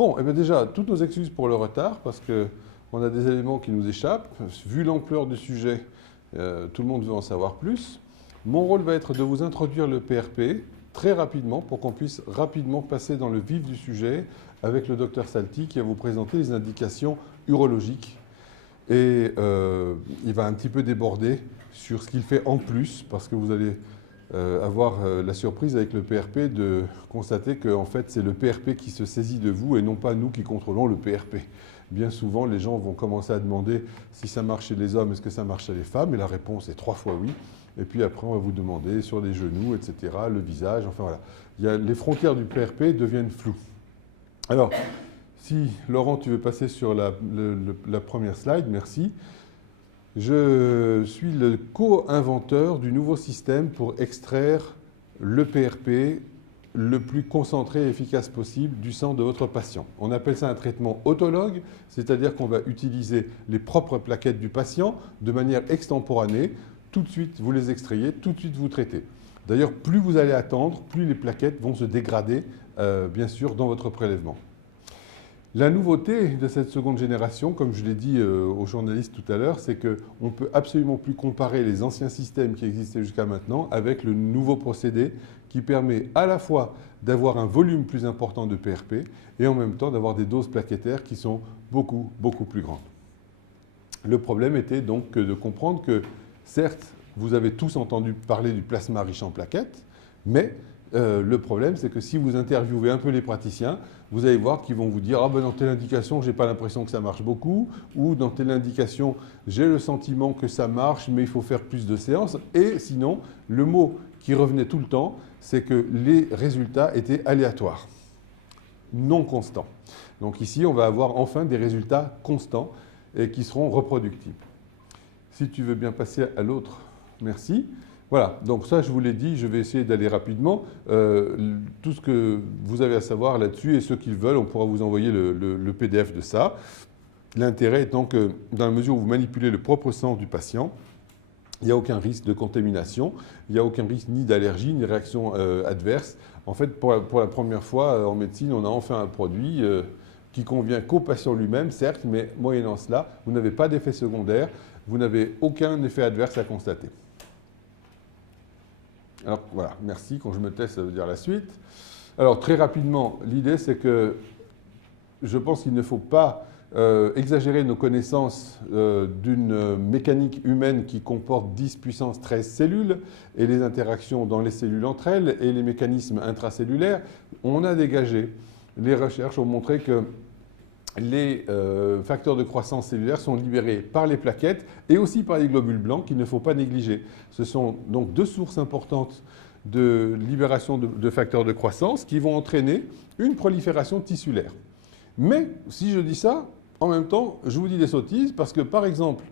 Bon, et bien déjà, toutes nos excuses pour le retard, parce qu'on a des éléments qui nous échappent. Vu l'ampleur du sujet, tout le monde veut en savoir plus. Mon rôle va être de vous introduire le PRP très rapidement, pour qu'on puisse rapidement passer dans le vif du sujet avec le docteur Salty, qui va vous présenter les indications urologiques. Et il va un petit peu déborder sur ce qu'il fait en plus, parce que vous allez avoir la surprise avec le PRP de constater que en fait, c'est le PRP qui se saisit de vous et non pas nous qui contrôlons le PRP. Bien souvent, les gens vont commencer à demander si ça marche chez les hommes, est-ce que ça marche chez les femmes? Et la réponse est 3 fois oui. Et puis après, on va vous demander sur les genoux, etc., le visage, enfin voilà. Les frontières du PRP deviennent floues. Alors, si Laurent, tu veux passer sur la première slide, merci. Je suis le co-inventeur du nouveau système pour extraire le PRP le plus concentré et efficace possible du sang de votre patient. On appelle ça un traitement autologue, c'est-à-dire qu'on va utiliser les propres plaquettes du patient de manière extemporanée. Tout de suite, vous les extrayez, tout de suite, vous traitez. D'ailleurs, plus vous allez attendre, plus les plaquettes vont se dégrader, bien sûr, dans votre prélèvement. La nouveauté de cette seconde génération, comme je l'ai dit aux journalistes tout à l'heure, c'est qu'on ne peut absolument plus comparer les anciens systèmes qui existaient jusqu'à maintenant avec le nouveau procédé qui permet à la fois d'avoir un volume plus important de PRP et en même temps d'avoir des doses plaquettaires qui sont beaucoup, beaucoup plus grandes. Le problème était donc de comprendre que, certes, vous avez tous entendu parler du plasma riche en plaquettes, mais le problème, c'est que si vous interviewez un peu les praticiens, vous allez voir qu'ils vont vous dire « Ah ben dans telle indication, je n'ai pas l'impression que ça marche beaucoup » ou « Dans telle indication, j'ai le sentiment que ça marche, mais il faut faire plus de séances ». Et sinon, le mot qui revenait tout le temps, c'est que les résultats étaient aléatoires, non constants. Donc ici, on va avoir enfin des résultats constants et qui seront reproductibles. Si tu veux bien passer à l'autre, merci. Voilà, donc ça je vous l'ai dit, je vais essayer d'aller rapidement. Tout ce que vous avez à savoir là-dessus et ceux qui le veulent, on pourra vous envoyer le PDF de ça. L'intérêt étant que dans la mesure où vous manipulez le propre sang du patient, il n'y a aucun risque de contamination, il n'y a aucun risque ni d'allergie, ni de réaction adverse. En fait, pour la première fois en médecine, on a enfin un produit qui convient qu'au patient lui-même, certes, mais moyennant cela, vous n'avez pas d'effet secondaire, vous n'avez aucun effet adverse à constater. Alors voilà, merci. Quand je me tais, ça veut dire la suite. Alors très rapidement, l'idée c'est que je pense qu'il ne faut pas exagérer nos connaissances d'une mécanique humaine qui comporte 10 puissance 13 cellules et les interactions dans les cellules entre elles et les mécanismes intracellulaires. On a dégagé. Les recherches ont montré que les facteurs de croissance cellulaire sont libérés par les plaquettes et aussi par les globules blancs qu'il ne faut pas négliger. Ce sont donc deux sources importantes de libération de facteurs de croissance qui vont entraîner une prolifération tissulaire. Mais si je dis ça, en même temps, je vous dis des sottises parce que par exemple,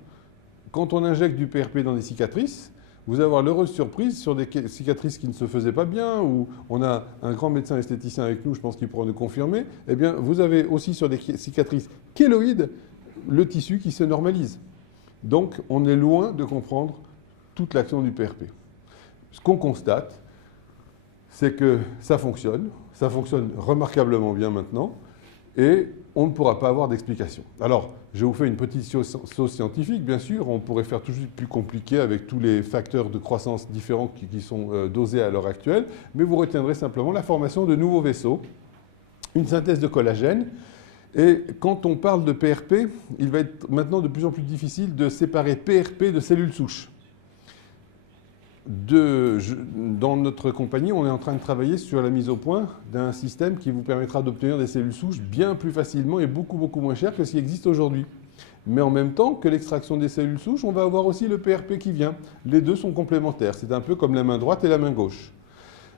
quand on injecte du PRP dans des cicatrices, vous allez avoir l'heureuse surprise sur des cicatrices qui ne se faisaient pas bien, ou on a un grand médecin esthéticien avec nous, je pense qu'il pourra nous confirmer, eh bien, vous avez aussi sur des cicatrices kéloïdes le tissu qui se normalise. Donc, on est loin de comprendre toute l'action du PRP. Ce qu'on constate, c'est que ça fonctionne remarquablement bien maintenant, et on ne pourra pas avoir d'explication. Alors, je vous fais une petite sauce scientifique, bien sûr. On pourrait faire tout de suite plus compliqué avec tous les facteurs de croissance différents qui sont dosés à l'heure actuelle, mais vous retiendrez simplement la formation de nouveaux vaisseaux, une synthèse de collagène. Et quand on parle de PRP, il va être maintenant de plus en plus difficile de séparer PRP de cellules souches. Dans notre compagnie, on est en train de travailler sur la mise au point d'un système qui vous permettra d'obtenir des cellules souches bien plus facilement et beaucoup, beaucoup moins cher que ce qui existe aujourd'hui. Mais en même temps que l'extraction des cellules souches, on va avoir aussi le PRP qui vient. Les deux sont complémentaires. C'est un peu comme la main droite et la main gauche.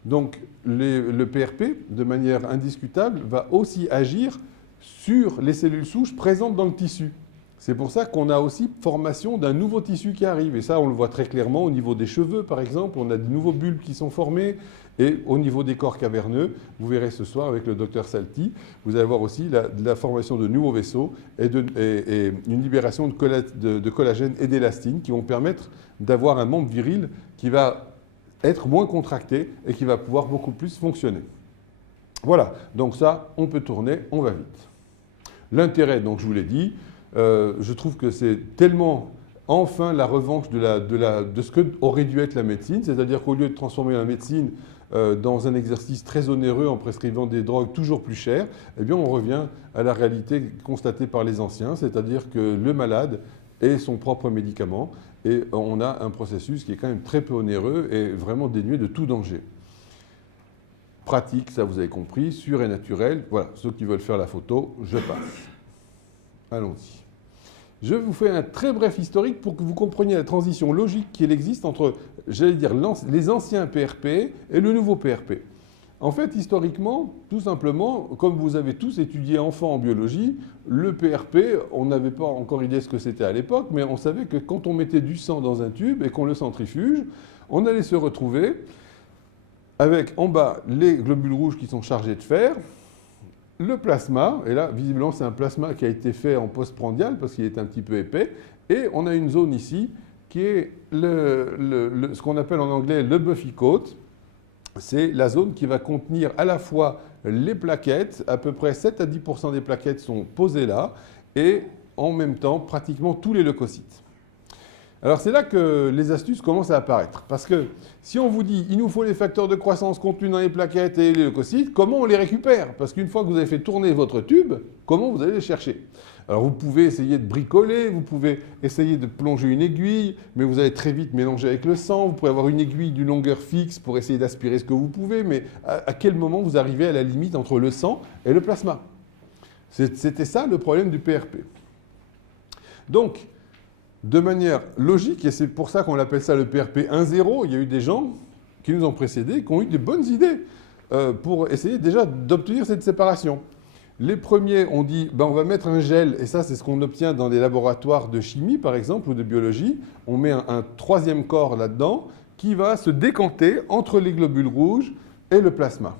Donc, le PRP, de manière indiscutable, va aussi agir sur les cellules souches présentes dans le tissu. C'est pour ça qu'on a aussi formation d'un nouveau tissu qui arrive. Et ça, on le voit très clairement au niveau des cheveux, par exemple. On a de nouveaux bulbes qui sont formés. Et au niveau des corps caverneux, vous verrez ce soir avec le docteur Salty, vous allez voir aussi la formation de nouveaux vaisseaux et une libération de collagène et d'élastine qui vont permettre d'avoir un membre viril qui va être moins contracté et qui va pouvoir beaucoup plus fonctionner. Voilà, donc ça, on peut tourner, on va vite. L'intérêt, donc je vous l'ai dit, je trouve que c'est tellement enfin la revanche de ce que aurait dû être la médecine, c'est-à-dire qu'au lieu de transformer la médecine dans un exercice très onéreux en prescrivant des drogues toujours plus chères, eh bien on revient à la réalité constatée par les anciens, c'est-à-dire que le malade est son propre médicament et on a un processus qui est quand même très peu onéreux et vraiment dénué de tout danger. Pratique, ça vous avez compris, sûr et naturel. Voilà, ceux qui veulent faire la photo, je passe. Allons-y. Je vous fais un très bref historique pour que vous compreniez la transition logique qu'il existe entre, j'allais dire, les anciens PRP et le nouveau PRP. En fait, historiquement, tout simplement, comme vous avez tous étudié enfant en biologie, le PRP, on n'avait pas encore idée de ce que c'était à l'époque, mais on savait que quand on mettait du sang dans un tube et qu'on le centrifuge, on allait se retrouver avec en bas les globules rouges qui sont chargés de fer, le plasma, et là, visiblement, c'est un plasma qui a été fait en postprandial parce qu'il est un petit peu épais, et on a une zone ici qui est ce qu'on appelle en anglais le Buffy coat. C'est la zone qui va contenir à la fois les plaquettes, à peu près 7 à 10% des plaquettes sont posées là, et en même temps, pratiquement tous les leucocytes. Alors c'est là que les astuces commencent à apparaître. Parce que si on vous dit il nous faut les facteurs de croissance contenus dans les plaquettes et les leucocytes, comment on les récupère? Parce qu'une fois que vous avez fait tourner votre tube, comment vous allez les chercher? Alors vous pouvez essayer de bricoler, vous pouvez essayer de plonger une aiguille, mais vous allez très vite mélanger avec le sang. Vous pouvez avoir une aiguille d'une longueur fixe pour essayer d'aspirer ce que vous pouvez, mais à quel moment vous arrivez à la limite entre le sang et le plasma? C'était ça le problème du PRP. Donc, de manière logique, et c'est pour ça qu'on appelle ça le PRP 1.0, il y a eu des gens qui nous ont précédés, qui ont eu des bonnes idées pour essayer déjà d'obtenir cette séparation. Les premiers ont dit, ben on va mettre un gel, et ça c'est ce qu'on obtient dans des laboratoires de chimie par exemple, ou de biologie. On met un troisième corps là-dedans qui va se décanter entre les globules rouges et le plasma.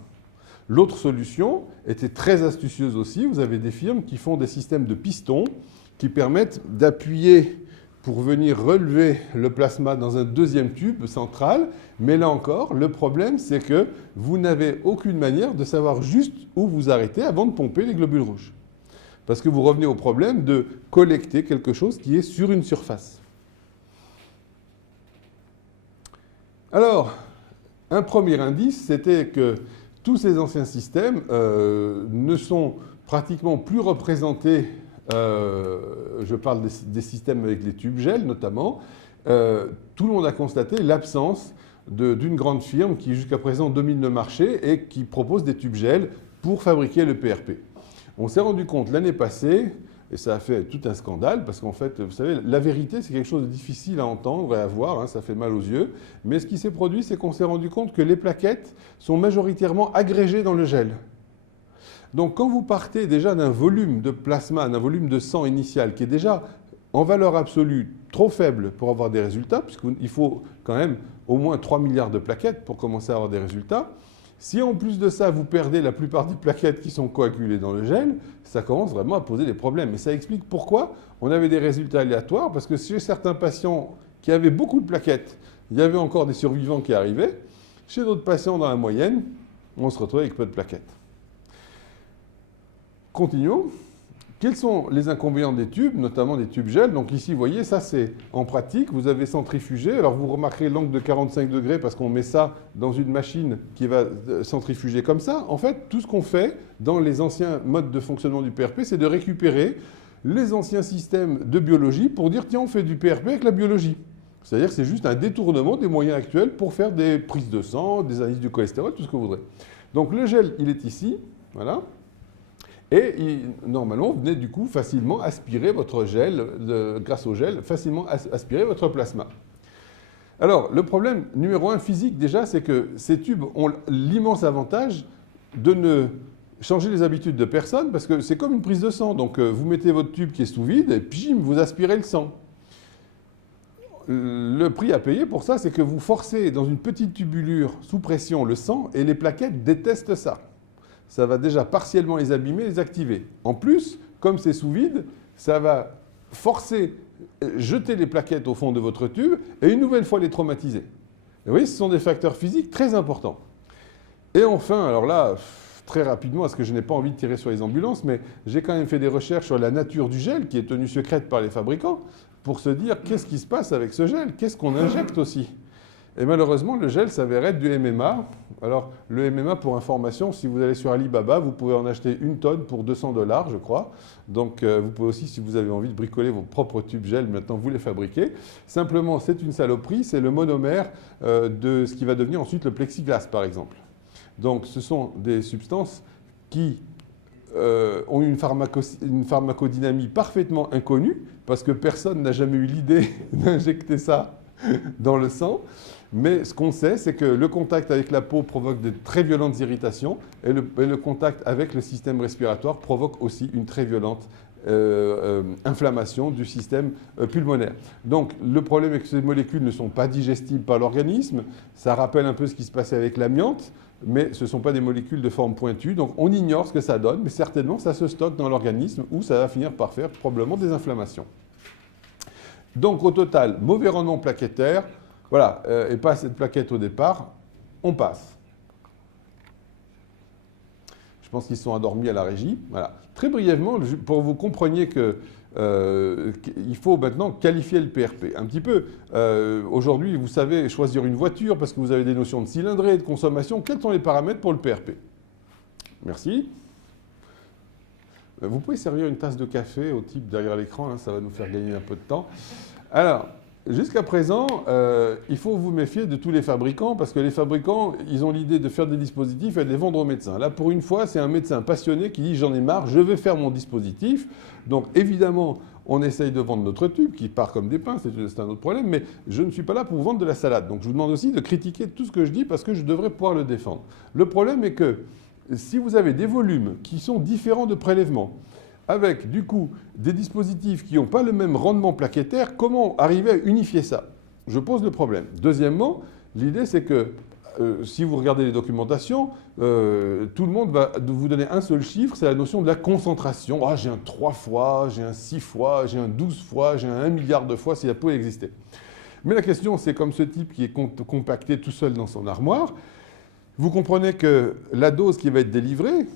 L'autre solution était très astucieuse aussi. Vous avez des firmes qui font des systèmes de pistons qui permettent d'appuyer pour venir relever le plasma dans un deuxième tube central. Mais là encore, le problème, c'est que vous n'avez aucune manière de savoir juste où vous arrêtez avant de pomper les globules rouges. Parce que vous revenez au problème de collecter quelque chose qui est sur une surface. Alors, un premier indice, c'était que tous ces anciens systèmes ne sont pratiquement plus représentés. Je parle des systèmes avec les tubes gel notamment. Tout le monde a constaté l'absence d'une grande firme qui jusqu'à présent domine le marché et qui propose des tubes gel pour fabriquer le PRP. On s'est rendu compte l'année passée, et ça a fait tout un scandale, parce qu'en fait, vous savez, la vérité, c'est quelque chose de difficile à entendre et à voir, hein, ça fait mal aux yeux. Mais ce qui s'est produit, c'est qu'on s'est rendu compte que les plaquettes sont majoritairement agrégées dans le gel. Donc quand vous partez déjà d'un volume de plasma, d'un volume de sang initial qui est déjà en valeur absolue trop faible pour avoir des résultats, puisqu'il faut quand même au moins 3 milliards de plaquettes pour commencer à avoir des résultats, si en plus de ça vous perdez la plupart des plaquettes qui sont coagulées dans le gel, ça commence vraiment à poser des problèmes. Et ça explique pourquoi on avait des résultats aléatoires, parce que chez certains patients qui avaient beaucoup de plaquettes, il y avait encore des survivants qui arrivaient. Chez d'autres patients dans la moyenne, on se retrouvait avec peu de plaquettes. Continuons. Quels sont les inconvénients des tubes, notamment des tubes gel? Donc ici, vous voyez, ça c'est en pratique. Vous avez centrifugé. Alors vous remarquerez l'angle de 45 degrés parce qu'on met ça dans une machine qui va centrifuger comme ça. En fait, tout ce qu'on fait dans les anciens modes de fonctionnement du PRP, c'est de récupérer les anciens systèmes de biologie pour dire, tiens, on fait du PRP avec la biologie. C'est-à-dire que c'est juste un détournement des moyens actuels pour faire des prises de sang, des analyses du cholestérol, tout ce que vous voudrez. Donc le gel, il est ici. Voilà. Et normalement, vous venez du coup facilement aspirer votre gel, grâce au gel, facilement aspirer votre plasma. Alors, le problème numéro 1 physique déjà, c'est que ces tubes ont l'immense avantage de ne changer les habitudes de personne, parce que c'est comme une prise de sang. Donc, vous mettez votre tube qui est sous vide, et puis vous aspirez le sang. Le prix à payer pour ça, c'est que vous forcez dans une petite tubulure sous pression le sang, et les plaquettes détestent ça. Ça va déjà partiellement les abîmer, les activer. En plus, comme c'est sous vide, ça va forcer, jeter les plaquettes au fond de votre tube et une nouvelle fois les traumatiser. Et vous voyez, ce sont des facteurs physiques très importants. Et enfin, alors là, très rapidement, parce que je n'ai pas envie de tirer sur les ambulances, mais j'ai quand même fait des recherches sur la nature du gel, qui est tenue secrète par les fabricants, pour se dire qu'est-ce qui se passe avec ce gel, qu'est-ce qu'on injecte aussi. Et malheureusement, le gel s'avère être du MMA. Alors, le MMA, pour information, si vous allez sur Alibaba, vous pouvez en acheter 1 tonne pour 200 $, je crois. Donc, vous pouvez aussi, si vous avez envie de bricoler vos propres tubes gel, maintenant vous les fabriquez. Simplement, c'est une saloperie, c'est le monomère de ce qui va devenir ensuite le plexiglas, par exemple. Donc, ce sont des substances qui ont une pharmacodynamie parfaitement inconnue, parce que personne n'a jamais eu l'idée d'injecter ça dans le sang. Mais ce qu'on sait, c'est que le contact avec la peau provoque de très violentes irritations et le contact avec le système respiratoire provoque aussi une très violente inflammation du système pulmonaire. Donc le problème est que ces molécules ne sont pas digestibles par l'organisme. Ça rappelle un peu ce qui se passait avec l'amiante, mais ce ne sont pas des molécules de forme pointue. Donc on ignore ce que ça donne, mais certainement ça se stocke dans l'organisme où ça va finir par faire probablement des inflammations. Donc au total, mauvais rendement plaquettaire, voilà, et pas assez de plaquettes au départ, on passe. Je pense qu'ils sont endormis à la régie. Voilà. Très brièvement, pour que vous compreniez qu'il faut maintenant qualifier le PRP. Un petit peu, aujourd'hui, vous savez choisir une voiture parce que vous avez des notions de cylindrée, de consommation. Quels sont les paramètres pour le PRP? Merci. Vous pouvez servir une tasse de café au type derrière l'écran, hein, ça va nous faire gagner un peu de temps. Alors, jusqu'à présent, il faut vous méfier de tous les fabricants parce que les fabricants, ils ont l'idée de faire des dispositifs et de les vendre aux médecins. Là, pour une fois, c'est un médecin passionné qui dit « j'en ai marre, je vais faire mon dispositif ». Donc, évidemment, on essaye de vendre notre tube qui part comme des pains, c'est un autre problème, mais je ne suis pas là pour vous vendre de la salade. Donc, je vous demande aussi de critiquer tout ce que je dis parce que je devrais pouvoir le défendre. Le problème est que si vous avez des volumes qui sont différents de prélèvements, avec du coup des dispositifs qui n'ont pas le même rendement plaquettaire, comment arriver à unifier ça? Je pose le problème. Deuxièmement, l'idée c'est que si vous regardez les documentations, tout le monde va vous donner un seul chiffre, c'est la notion de la concentration. Ah, j'ai un 3 fois, j'ai un 6 fois, j'ai un 12 fois, j'ai un 1 milliard de fois si ça pouvait exister. Mais la question c'est comme ce type qui est compacté tout seul dans son armoire, vous comprenez que la dose qui va être délivrée,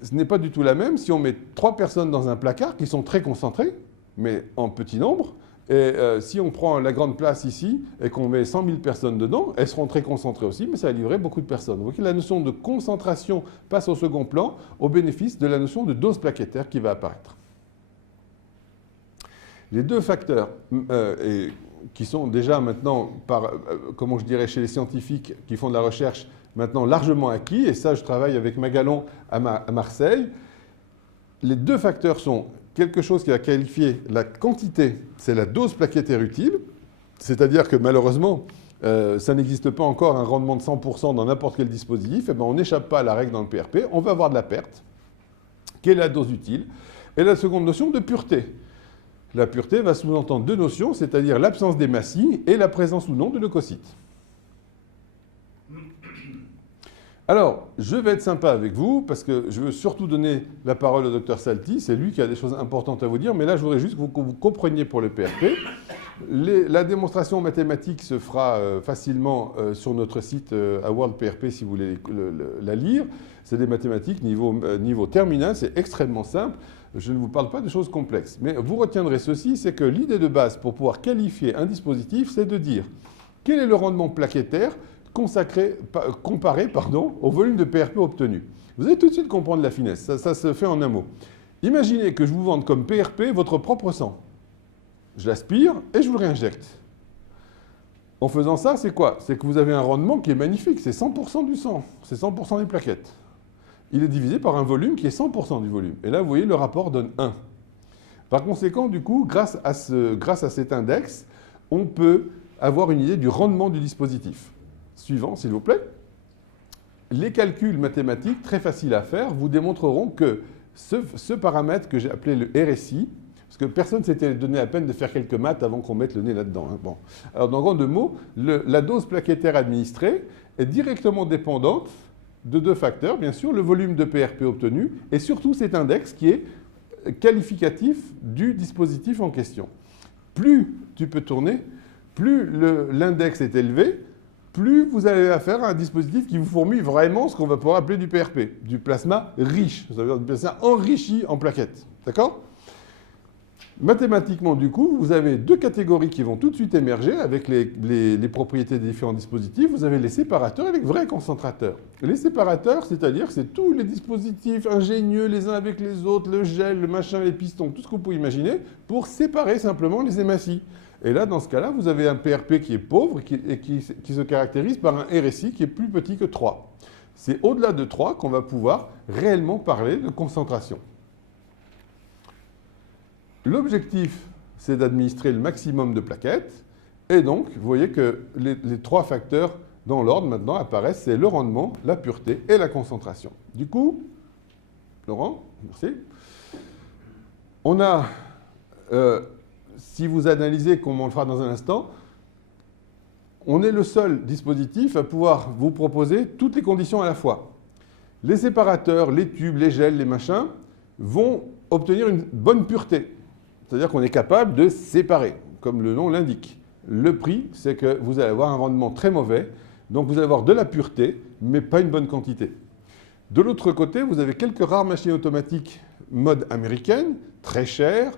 ce n'est pas du tout la même si on met 3 personnes dans un placard qui sont très concentrées, mais en petit nombre. Et si on prend la grande place ici et qu'on met 100 000 personnes dedans, elles seront très concentrées aussi, mais ça va livrer beaucoup de personnes. Vous voyez, la notion de concentration passe au second plan au bénéfice de la notion de dose plaquettaire qui va apparaître. Les deux facteurs qui sont déjà maintenant, comment je dirais, chez les scientifiques qui font de la recherche, maintenant largement acquis, et ça je travaille avec Magalon à Marseille. Les deux facteurs sont quelque chose qui va qualifier la quantité, c'est la dose plaquettaire utile, c'est-à-dire que malheureusement, ça n'existe pas encore un rendement de 100% dans n'importe quel dispositif, et bien on n'échappe pas à la règle dans le PRP, on va avoir de la perte, qui est la dose utile, et la seconde notion de pureté. La pureté va sous-entendre deux notions, c'est-à-dire l'absence d'hématie et la présence ou non de leucocytes. Alors, je vais être sympa avec vous, parce que je veux surtout donner la parole au Dr Salty, c'est lui qui a des choses importantes à vous dire, mais là je voudrais juste que vous compreniez pour le PRP. La démonstration mathématique se fera facilement sur notre site à World PRP si vous voulez la lire. C'est des mathématiques niveau terminal, c'est extrêmement simple. Je ne vous parle pas de choses complexes. Mais vous retiendrez ceci, c'est que l'idée de base pour pouvoir qualifier un dispositif, c'est de dire quel est le rendement plaquettaire comparé au volume de PRP obtenu. Vous allez tout de suite comprendre la finesse, ça se fait en un mot. Imaginez que je vous vende comme PRP votre propre sang. Je l'aspire et je vous le réinjecte. En faisant ça, c'est quoi? C'est que vous avez un rendement qui est magnifique, c'est 100% du sang, c'est 100% des plaquettes. Il est divisé par un volume qui est 100% du volume. Et là, vous voyez, le rapport donne 1. Par conséquent, du coup, grâce à cet index, on peut avoir une idée du rendement du dispositif. Suivant, s'il vous plaît. Les calculs mathématiques, très faciles à faire, vous démontreront que ce paramètre que j'ai appelé le RSI, parce que personne ne s'était donné la peine de faire quelques maths avant qu'on mette le nez là-dedans. Hein. Bon. Alors, dans deux mots, la dose plaquettaire administrée est directement dépendante de deux facteurs, bien sûr, le volume de PRP obtenu et surtout cet index qui est qualificatif du dispositif en question. Plus tu peux tourner, plus l'index est élevé, plus vous avez affaire à un dispositif qui vous fournit vraiment ce qu'on va pouvoir appeler du PRP, du plasma riche, ça veut dire du plasma enrichi en plaquettes. D'accord ? Mathématiquement, du coup, vous avez deux catégories qui vont tout de suite émerger avec les propriétés des différents dispositifs. Vous avez les séparateurs et les vrais concentrateurs. Les séparateurs, c'est-à-dire que c'est tous les dispositifs ingénieux les uns avec les autres, le gel, le machin, les pistons, tout ce que vous pouvez imaginer, pour séparer simplement les hématies. Et là, dans ce cas-là, vous avez un PRP qui est pauvre et qui se caractérise par un RSI qui est plus petit que 3. C'est au-delà de 3 qu'on va pouvoir réellement parler de concentration. L'objectif, c'est d'administrer le maximum de plaquettes. Et donc, vous voyez que les trois facteurs dans l'ordre maintenant apparaissent, c'est le rendement, la pureté et la concentration. Du coup, Laurent, merci. On a, si vous analysez comme on le fera dans un instant, on est le seul dispositif à pouvoir vous proposer toutes les conditions à la fois. Les séparateurs, les tubes, les gels, les machins vont obtenir une bonne pureté. C'est-à-dire qu'on est capable de séparer, comme le nom l'indique. Le prix, c'est que vous allez avoir un rendement très mauvais, donc vous allez avoir de la pureté, mais pas une bonne quantité. De l'autre côté, vous avez quelques rares machines automatiques mode américaine, très chères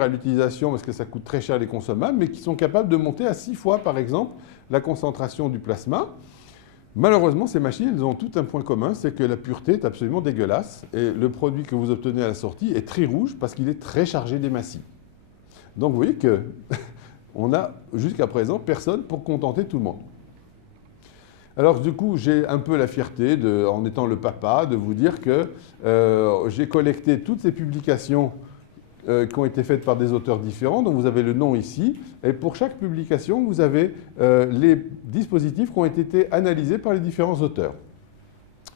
à l'utilisation parce que ça coûte très cher les consommables, mais qui sont capables de monter à 6 fois, par exemple, la concentration du plasma. Malheureusement, ces machines, elles ont tout un point commun, c'est que la pureté est absolument dégueulasse et le produit que vous obtenez à la sortie est très rouge parce qu'il est très chargé d'hématies. Donc vous voyez qu'on n'a jusqu'à présent personne pour contenter tout le monde. Alors du coup, j'ai un peu la fierté, en étant le papa, de vous dire que j'ai collecté toutes ces publications qui ont été faites par des auteurs différents, dont vous avez le nom ici. Et pour chaque publication, vous avez les dispositifs qui ont été analysés par les différents auteurs.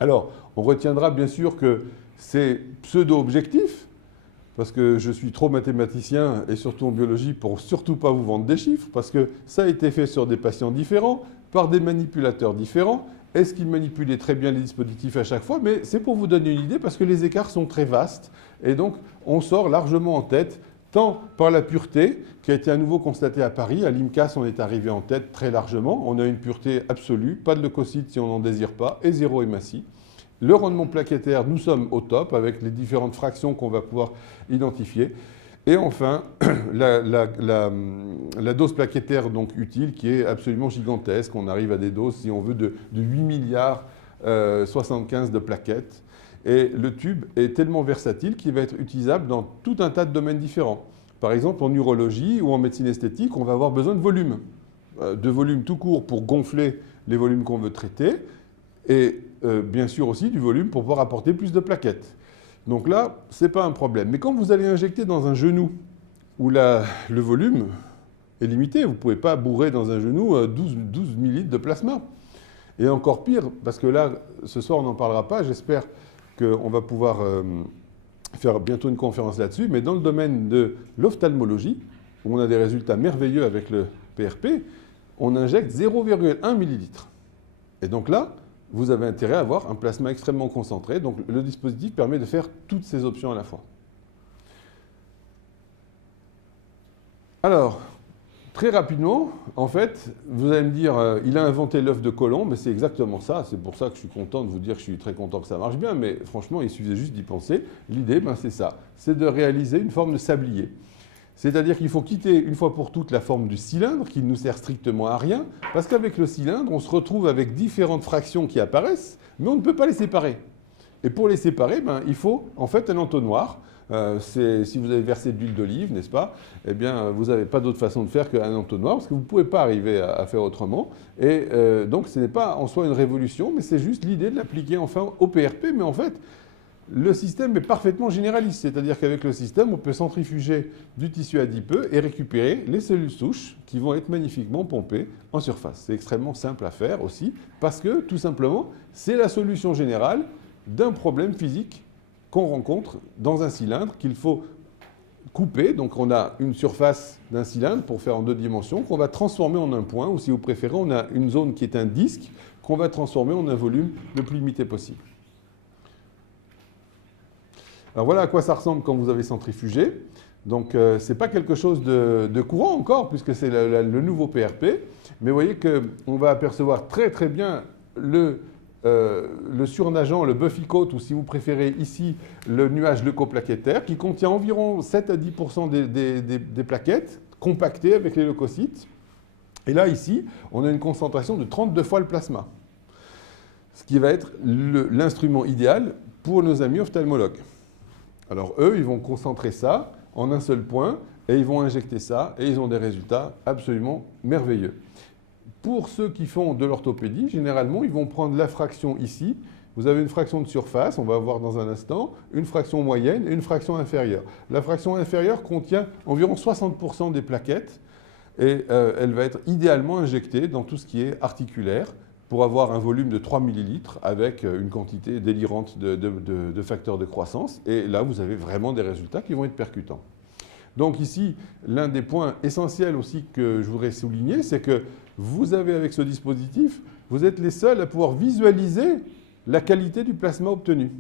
Alors, on retiendra bien sûr que c'est pseudo-objectif, parce que je suis trop mathématicien, et surtout en biologie, pour surtout pas vous vendre des chiffres, parce que ça a été fait sur des patients différents, par des manipulateurs différents. Est-ce qu'ils manipulaient très bien les dispositifs à chaque fois? Mais c'est pour vous donner une idée, parce que les écarts sont très vastes. Et donc, on sort largement en tête, tant par la pureté, qui a été à nouveau constatée à Paris. À l'IMCAS, on est arrivé en tête très largement. On a une pureté absolue, pas de leucocytes si on n'en désire pas, et zéro hématie. Le rendement plaquettaire, nous sommes au top, avec les différentes fractions qu'on va pouvoir identifier. Et enfin, la dose plaquettaire donc utile, qui est absolument gigantesque. On arrive à des doses, si on veut, de 8 milliards 75 de plaquettes. Et le tube est tellement versatile qu'il va être utilisable dans tout un tas de domaines différents. Par exemple, en urologie ou en médecine esthétique, on va avoir besoin de volume tout court pour gonfler les volumes qu'on veut traiter, et bien sûr aussi du volume pour pouvoir apporter plus de plaquettes. Donc là, ce n'est pas un problème. Mais quand vous allez injecter dans un genou où le volume est limité, vous ne pouvez pas bourrer dans un genou 12 millilitres de plasma. Et encore pire, parce que là, ce soir, on n'en parlera pas, j'espère qu'on va pouvoir faire bientôt une conférence là-dessus, mais dans le domaine de l'ophtalmologie, où on a des résultats merveilleux avec le PRP, on injecte 0,1 millilitre. Et donc là, vous avez intérêt à avoir un plasma extrêmement concentré. Donc le dispositif permet de faire toutes ces options à la fois. Alors, très rapidement, en fait, vous allez me dire, il a inventé l'œuf de Colomb, mais c'est exactement ça. C'est pour ça que je suis content de vous dire que je suis très content que ça marche bien, mais franchement, il suffisait juste d'y penser. L'idée, c'est ça. C'est de réaliser une forme de sablier. C'est-à-dire qu'il faut quitter une fois pour toutes la forme du cylindre, qui ne nous sert strictement à rien, parce qu'avec le cylindre, on se retrouve avec différentes fractions qui apparaissent, mais on ne peut pas les séparer. Et pour les séparer, il faut en fait un entonnoir. Si vous avez versé de l'huile d'olive, n'est-ce pas? Eh bien, vous n'avez pas d'autre façon de faire qu'un entonnoir, parce que vous ne pouvez pas arriver à faire autrement. Et donc, ce n'est pas en soi une révolution, mais c'est juste l'idée de l'appliquer enfin au PRP. Mais en fait, le système est parfaitement généraliste, c'est-à-dire qu'avec le système, on peut centrifuger du tissu adipeux et récupérer les cellules souches qui vont être magnifiquement pompées en surface. C'est extrêmement simple à faire aussi, parce que tout simplement, c'est la solution générale d'un problème physique qu'on rencontre dans un cylindre qu'il faut couper. Donc on a une surface d'un cylindre pour faire en 2 dimensions qu'on va transformer en un point, ou si vous préférez, on a une zone qui est un disque qu'on va transformer en un volume le plus limité possible. Alors voilà à quoi ça ressemble quand vous avez centrifugé. Donc ce n'est pas quelque chose de courant encore, puisque c'est le nouveau PRP. Mais vous voyez qu'on va apercevoir très très bien le surnageant, le Buffy coat, ou si vous préférez ici, le nuage leucoplaquettaire, qui contient environ 7 à 10% des plaquettes compactées avec les leucocytes. Et là, ici, on a une concentration de 32 fois le plasma, ce qui va être l'instrument idéal pour nos amis ophtalmologues. Alors eux, ils vont concentrer ça en un seul point, et ils vont injecter ça, et ils ont des résultats absolument merveilleux. Pour ceux qui font de l'orthopédie, généralement, ils vont prendre la fraction ici. Vous avez une fraction de surface, on va voir dans un instant, une fraction moyenne et une fraction inférieure. La fraction inférieure contient environ 60% des plaquettes et elle va être idéalement injectée dans tout ce qui est articulaire pour avoir un volume de 3 ml avec une quantité délirante de facteurs de croissance. Et là, vous avez vraiment des résultats qui vont être percutants. Donc ici, l'un des points essentiels aussi que je voudrais souligner, c'est que vous avez avec ce dispositif, vous êtes les seuls à pouvoir visualiser la qualité du plasma obtenu.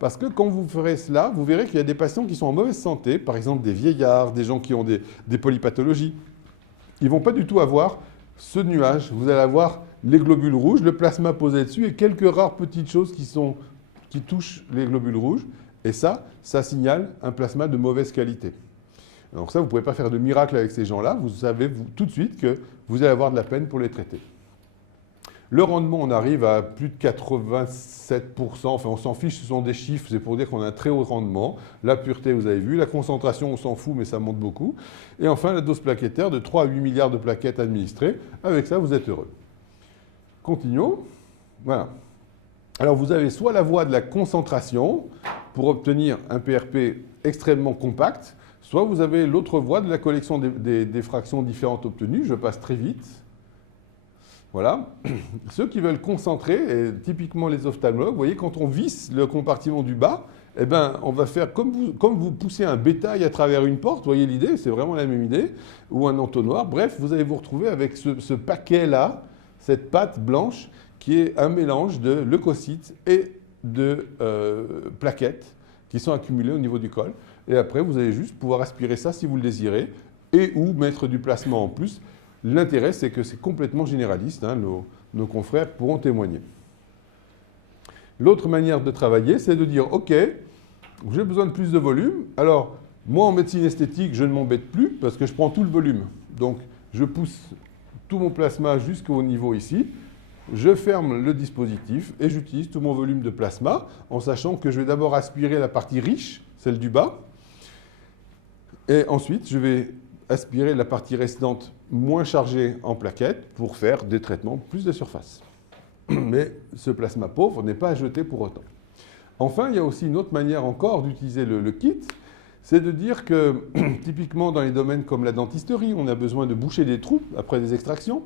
Parce que quand vous ferez cela, vous verrez qu'il y a des patients qui sont en mauvaise santé, par exemple des vieillards, des gens qui ont des polypathologies. Ils ne vont pas du tout avoir ce nuage. Vous allez avoir les globules rouges, le plasma posé dessus et quelques rares petites choses qui touchent les globules rouges. Et ça signale un plasma de mauvaise qualité. Donc ça, vous ne pouvez pas faire de miracle avec ces gens-là. Vous savez tout de suite que vous allez avoir de la peine pour les traiter. Le rendement, on arrive à plus de 87%. Enfin, on s'en fiche, ce sont des chiffres. C'est pour dire qu'on a un très haut rendement. La pureté, vous avez vu. La concentration, on s'en fout, mais ça monte beaucoup. Et enfin, la dose plaquettaire de 3 à 8 milliards de plaquettes administrées. Avec ça, vous êtes heureux. Continuons. Voilà. Alors, vous avez soit la voie de la concentration pour obtenir un PRP extrêmement compact, soit vous avez l'autre voie de la collection des fractions différentes obtenues. Je passe très vite. Voilà. Ceux qui veulent concentrer, et typiquement les ophtalmologues, vous voyez, quand on visse le compartiment du bas, eh ben, on va faire comme vous poussez un bétail à travers une porte, vous voyez l'idée, c'est vraiment la même idée, ou un entonnoir. Bref, vous allez vous retrouver avec ce paquet-là, cette pâte blanche, qui est un mélange de leucocytes et de plaquettes qui sont accumulées au niveau du col. Et après, vous allez juste pouvoir aspirer ça si vous le désirez, et ou mettre du plasma en plus. L'intérêt, c'est que c'est complètement généraliste, hein, nos confrères pourront témoigner. L'autre manière de travailler, c'est de dire, OK, j'ai besoin de plus de volume. Alors, moi, en médecine esthétique, je ne m'embête plus parce que je prends tout le volume. Donc, je pousse tout mon plasma jusqu'au niveau ici. Je ferme le dispositif et j'utilise tout mon volume de plasma en sachant que je vais d'abord aspirer la partie riche, celle du bas. Et ensuite, je vais aspirer la partie restante moins chargée en plaquettes pour faire des traitements plus de surface. Mais ce plasma pauvre n'est pas à jeter pour autant. Enfin, il y a aussi une autre manière encore d'utiliser le kit, c'est de dire que typiquement dans les domaines comme la dentisterie, on a besoin de boucher des trous après des extractions.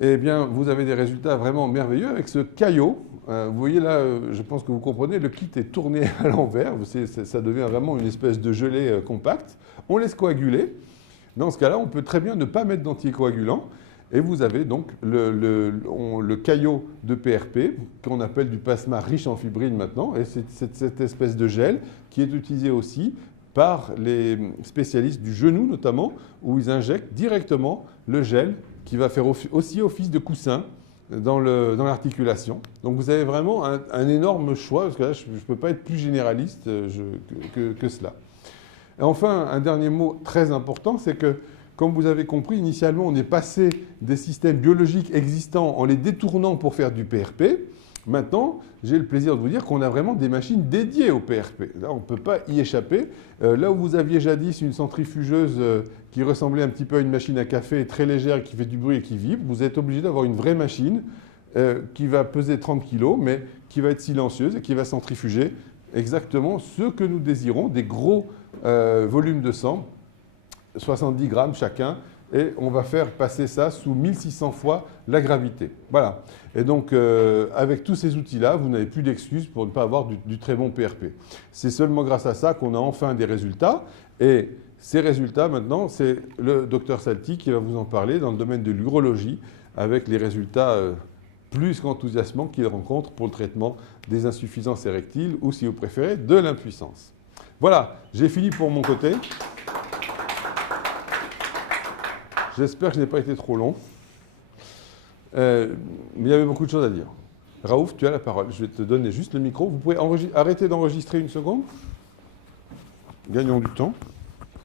Eh bien, vous avez des résultats vraiment merveilleux avec ce caillot. Vous voyez là, je pense que vous comprenez, le kit est tourné à l'envers. Ça devient vraiment une espèce de gelée compacte. On laisse coaguler. Dans ce cas-là, on peut très bien ne pas mettre d'anticoagulant. Et vous avez donc le caillot de PRP, qu'on appelle du plasma riche en fibrine maintenant. Et c'est cette espèce de gel qui est utilisé aussi par les spécialistes du genou notamment, où ils injectent directement le gel qui va faire aussi office de coussin dans l'articulation. Donc vous avez vraiment un énorme choix, parce que là, je ne peux pas être plus généraliste que cela. Et enfin, un dernier mot très important, c'est que, comme vous avez compris, initialement, on est passé des systèmes biologiques existants en les détournant pour faire du PRP. Maintenant, j'ai le plaisir de vous dire qu'on a vraiment des machines dédiées au PRP. Là, on ne peut pas y échapper. Là où vous aviez jadis une centrifugeuse qui ressemblait un petit peu à une machine à café, très légère, qui fait du bruit et qui vibre, vous êtes obligé d'avoir une vraie machine qui va peser 30 kg, mais qui va être silencieuse et qui va centrifuger exactement ce que nous désirons, des gros volumes de sang, 70 grammes chacun, et on va faire passer ça sous 1600 fois la gravité. Voilà. Et donc, avec tous ces outils-là, vous n'avez plus d'excuses pour ne pas avoir du très bon PRP. C'est seulement grâce à ça qu'on a enfin des résultats. Et ces résultats, maintenant, c'est le docteur Salti qui va vous en parler dans le domaine de l'urologie, avec les résultats plus qu'enthousiasmants qu'il rencontre pour le traitement des insuffisances érectiles ou, si vous préférez, de l'impuissance. Voilà, j'ai fini pour mon côté. J'espère que je n'ai pas été trop long. Mais il y avait beaucoup de choses à dire. Raouf, tu as la parole. Je vais te donner juste le micro. Vous pouvez arrêter d'enregistrer une seconde. Gagnons du temps.